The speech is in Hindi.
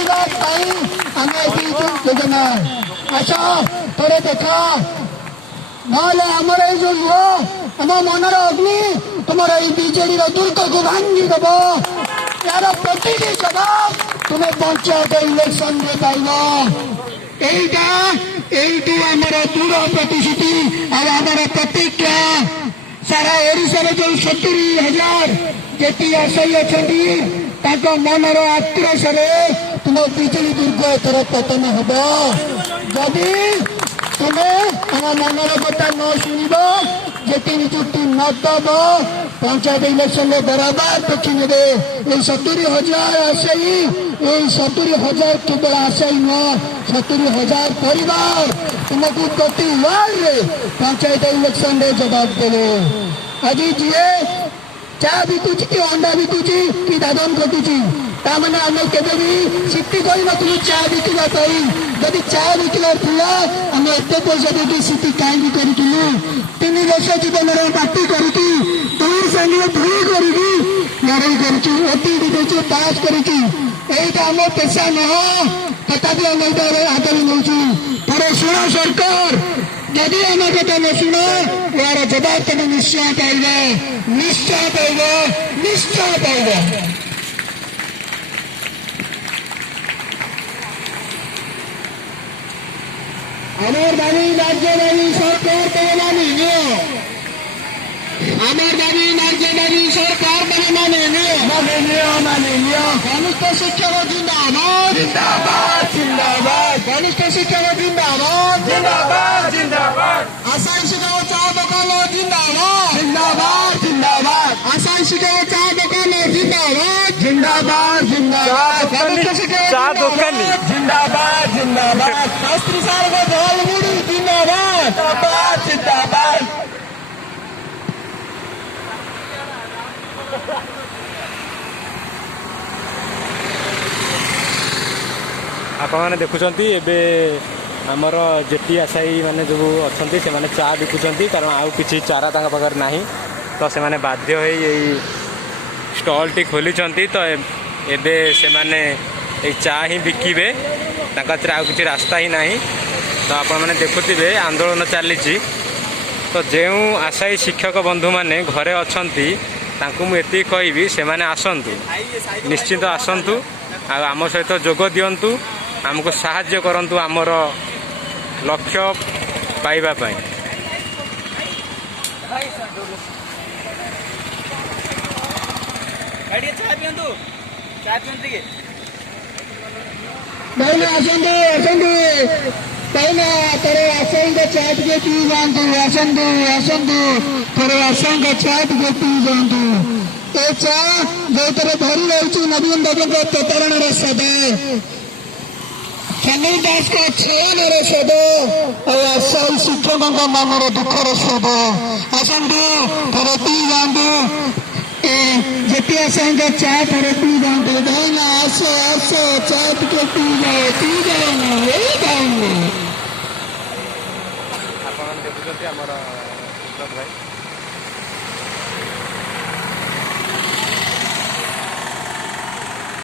प्रतिवाद आम योजना अच्छा थोड़े देखा ना आमर जो युव आम मनर अग्नि तुम बीजेडी दुर्ग को भांगी दब यार प्रति जवाब तुम्हें पंचायत इलेक्शन में पाइब यू आमर दृढ़ प्रतिश्रुति आमर प्रतिज्ञा सारा ओडिशा जो 70,000 जेटी आशायी अच्छा मनर आक्रोश तुम बीजेडी दुर्ग एथर पतन हम जदि तुम्हें आम मनर कथा न शुणव जेटी निजुक्ति न दब पंचायत इलेक्शन में बराबर देखी ने 70,000 आशायी 70,000 केवल आशायी न 70,000 परिवार तुमको प्रति वार्ड पंचायत इलेक्शन में जवाब देवे आज जीए चा बिकुची कि अंडा बिकुची कि दादन घटुची ताने आम केवे भी सिटी कर चा बिकवा जदि चा बिकबार था आम एत पैसा देती सिटी कहीं करूँ 3 वर्ष जीवन पार्टी करी तुम संगे भूल करी लड़ाई करुँ पास करा आम पेशा नह तथापि आम आगे नौ पर शुण सरकार जदि आम कथा न शुण यार जवाब तुम निश्चय पाइब निश्चय पाइब निश्चय पाइब आमर दाबी राज्यदाबी सरकार तब मानि आमर दाबी राज्यदाबी सरकार तब मानि कनिष्ठ शिक्षक जिंदाबाद जिंदाबाद जिंदाबाद कनिष्ठ शिक्षक जिंदाबाद जिंदाबाद जिंदाबाद आशायी शिक्षक चा दुकान जिंदाबाद जिंदाबाद जिंदाबाद आशायी शिक्षक चा दुकान जिंदाबाद जिंदाबाद जिंदाबाद कनिष्ठ शिक्षक चा दुकान जिंदाबाद जिंदाबाद शास्त्री साहब झालमुड़ी जिंदाबाद जिंदाबाद जिंदाबाद आपने देखुंत आमर जेटी आशायी मैंने जो अच्छा से चा बिकुंट कारण आउ कि चारा पाखे ना तो से बाध्य स्टल टी खोली तो एबे से चा ही बिकिबे आउ कि रास्ता ही ना तो आपने देखुवे आंदोलन चली तो जो आशायी शिक्षक बंधु मैंने घरे अच्छा मुझे कहि से आसतु निश्चिंत आसतु आम सहित जोग दिंतु आमको साहाय्य करंतु आमर लक्ष्य पाइबा पाई चाट के पी जातु आसतु आसतु थोड़े आसंग चाट के पी जातु ए चा जो तेरे धरी रही नवीन बाबू को प्रतारण सद समीर दास का छेन सद और आशायी शिक्षक मनर दुखर सद आसतु थोड़े पी जातु जेटी आशायी चा थोड़े पी जातु भाईना आस आस चाट के पी जाओ ना देखुं आमर भाई